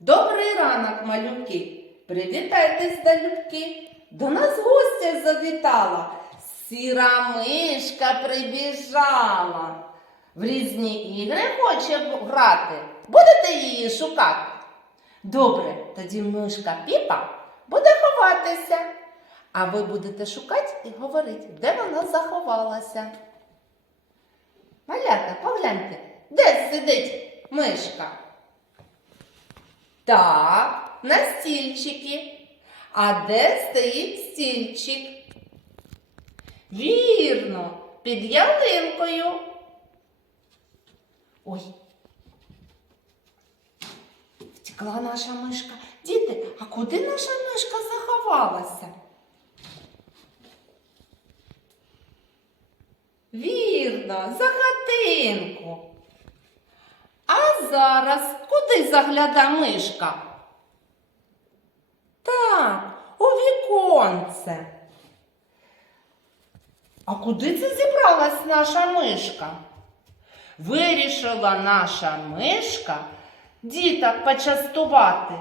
Добрий ранок, малюки! Привітайтесь, залюбки! До нас гостя завітала, сіра мишка прибіжала. В різні ігри хоче грати. Будете її шукати? Добре, тоді мишка Піпа буде ховатися. А ви будете шукати і говорити, де вона заховалася. Малята, погляньте, де сидить мишка? Так, на стільчики. А де стоїть стільчик? Вірно, під ялинкою. Ой. Втекла наша мишка. Діти, а куди наша мишка заховалася? Вірно, за хатинку. А зараз куди загляда мишка? Так, у віконце. А куди це зібралась наша мишка? Вирішила наша мишка діток почастувати.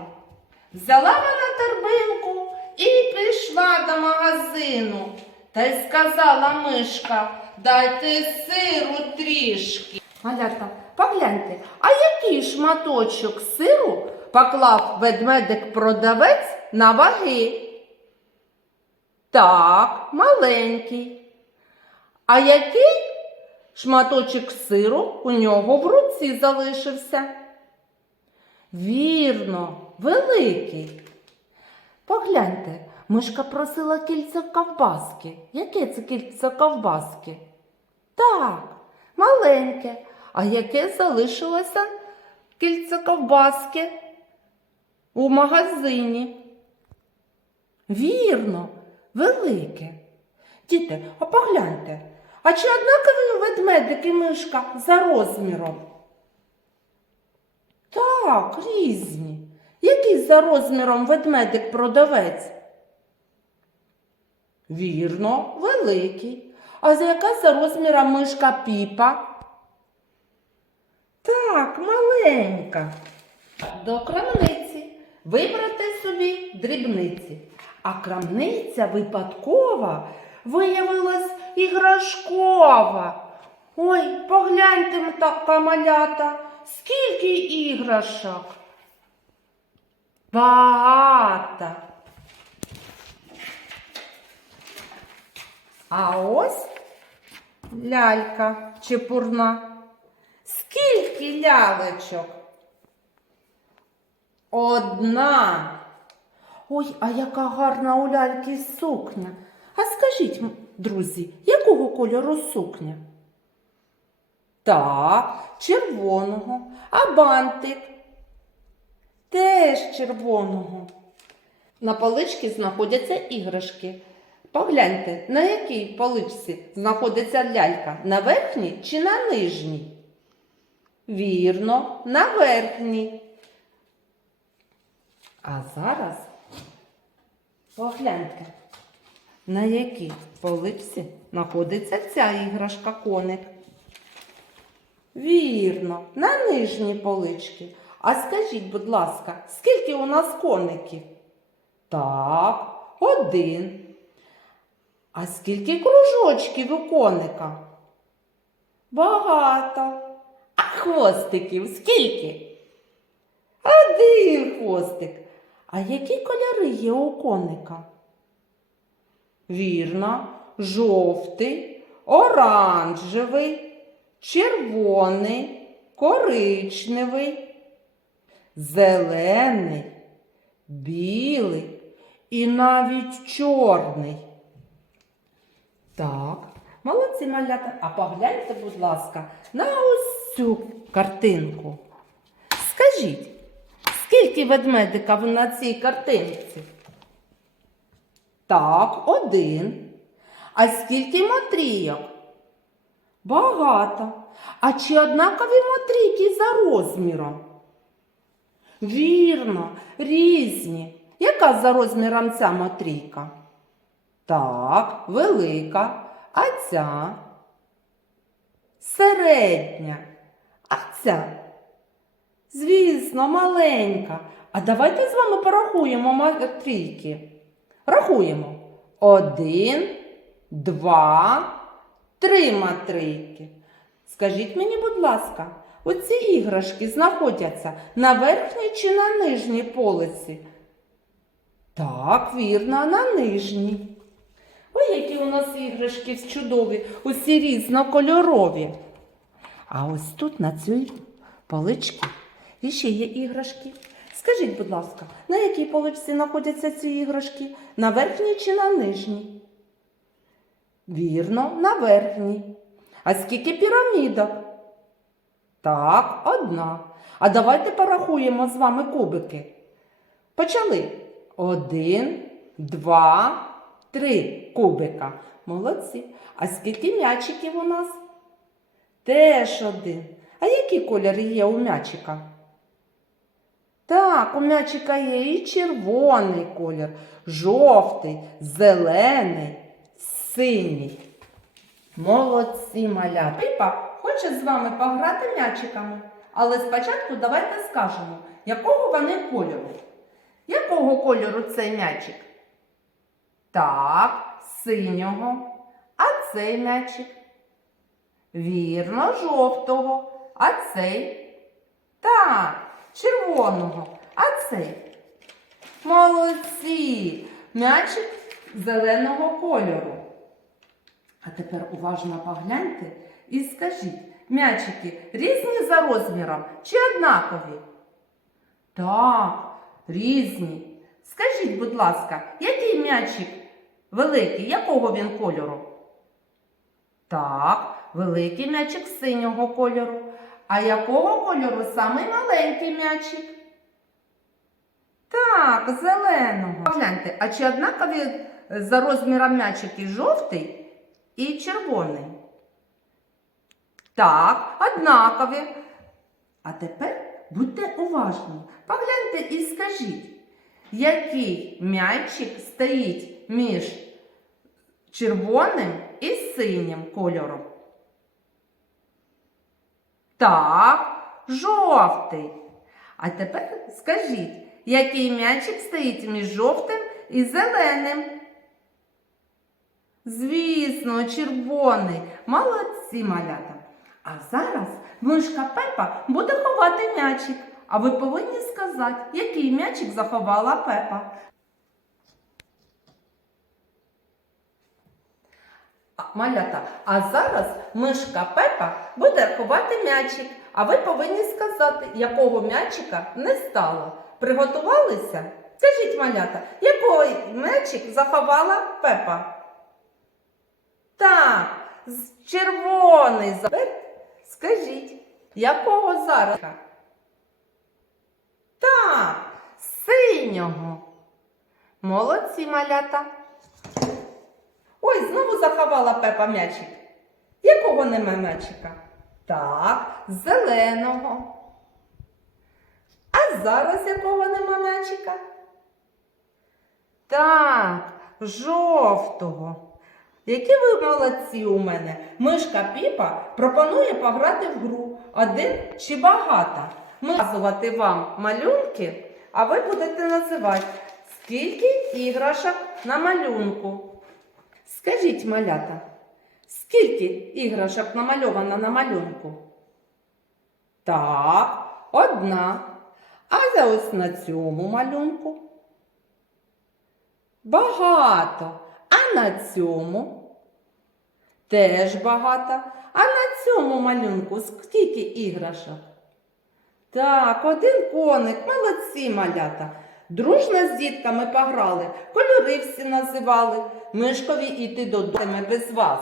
Взяла вона торбинку і пішла до магазину. Та й сказала мишка, дайте сиру трішки. Малята, погляньте, а який шматочок сиру поклав ведмедик-продавець на ваги? Так, маленький. А який шматочок сиру у нього в руці залишився? Вірно, великий. Погляньте, мишка просила кільце ковбаски. Яке це кільце ковбаски? Так, маленьке. А яке залишилося кільце ковбаски у магазині? Вірно, велике. Діти, а погляньте, а чи однакові ведмедик і мишка за розміром? Так, різні. Який за розміром ведмедик продавець? Вірно, великий. А за яка за розміром мишка піпа? Так, маленька. До крамниці вибрати собі дрібниці. А крамниця випадкова виявилась іграшкова. Ой, погляньте, малята, скільки іграшок. Багато. А ось лялька чепурна. Скільки лялечок? Одна. Ой, а яка гарна у ляльки сукня. А скажіть, друзі, якого кольору сукня? Так, червоного, а бантик теж червоного. На поличці знаходяться іграшки. Погляньте, на якій поличці знаходиться лялька? На верхній чи на нижній? Вірно, на верхній. А зараз погляньте, на якій поличці знаходиться ця іграшка коник. Вірно, на нижній поличці. А скажіть, будь ласка, скільки у нас коників? Так, один. А скільки кружочків у коника? Багато. Хвостиків скільки? Один хвостик. А які кольори є у коника? Вірно, жовтий, оранжевий, червоний, коричневий, зелений, білий і навіть чорний. Так, молодці малята. А погляньте, будь ласка, на ось цю картинку. Скажіть, скільки ведмедиків на цій картинці? Так, один. А скільки матрійок? Багато. А чи однакові матрійки за розміром? Вірно, різні. Яка за розміром ця матрійка? Так, велика. А ця? Середня. А ця? Звісно, маленька. А давайте з вами порахуємо трійки. Рахуємо. Один, два, три матрійки. Скажіть мені, будь ласка, оці іграшки знаходяться на верхній чи на нижній полиці? Так, вірно, на нижній. Ой, які у нас іграшки чудові, усі різнокольорові. А ось тут на цій поличці іще є іграшки. Скажіть, будь ласка, на якій поличці знаходяться ці іграшки? На верхній чи на нижній? Вірно, на верхній. А скільки пірамідок? Так, одна. А давайте порахуємо з вами кубики. Почали. Один, два, три кубика. Молодці. А скільки м'ячиків у нас? Теж один. А який колір є у м'ячика? Так, у м'ячика є і червоний колір, жовтий, зелений, синій. Молодці малята. Піпа хоче з вами пограти м'ячиками. Але спочатку давайте скажемо, якого вони кольору. Якого кольору цей м'ячик? Так, синього. А цей м'ячик? Вірно, жовтого. А цей? Так, червоного. А цей? Молодці! М'ячик зеленого кольору. А тепер уважно погляньте і скажіть, м'ячики різні за розміром чи однакові? Так, різні. Скажіть, будь ласка, який м'ячик великий, якого він кольору? Так, великий м'ячик синього кольору. А якого кольору самий маленький м'ячик? Так, зеленого. Погляньте, а чи однакові за розміром м'ячики жовтий і червоний? Так, однакові. А тепер будьте уважні. Погляньте і скажіть, який м'ячик стоїть між червоним і синім кольором? Так, жовтий. А тепер скажіть, який м'ячик стоїть між жовтим і зеленим? Звісно, червоний. Молодці малята. А зараз мишка Пепа буде ховати м'ячик. А ви повинні сказати, який м'ячик заховала Пепа. Малята, а зараз мишка Пепа буде ховати м'ячик, а ви повинні сказати, якого м'ячика не стало. Приготувалися? Скажіть, малята, який м'ячик заховала Пепа? Так, червоний. Тепер Скажіть, якого зараз? Так, синього. Молодці малята. Ой, знову заховала Пепа м'ячик. Якого нема м'ячика? Так, зеленого. А зараз якого нема м'ячика? Так, жовтого. Які ви молодці у мене? Мишка Піпа пропонує пограти в гру один чи багато. Ми показувати вам малюнки, а ви будете називати, скільки іграшок на малюнку. Скажіть, малята, скільки іграшок намальовано на малюнку? Так, одна. А за ось на цьому малюнку? Багато. А на цьому? Теж багато. А на цьому малюнку скільки іграшок? Так, один коник, молодці малята. Дружно з дітками пограли, кольори всі називали. Мишкові іти додому без вас.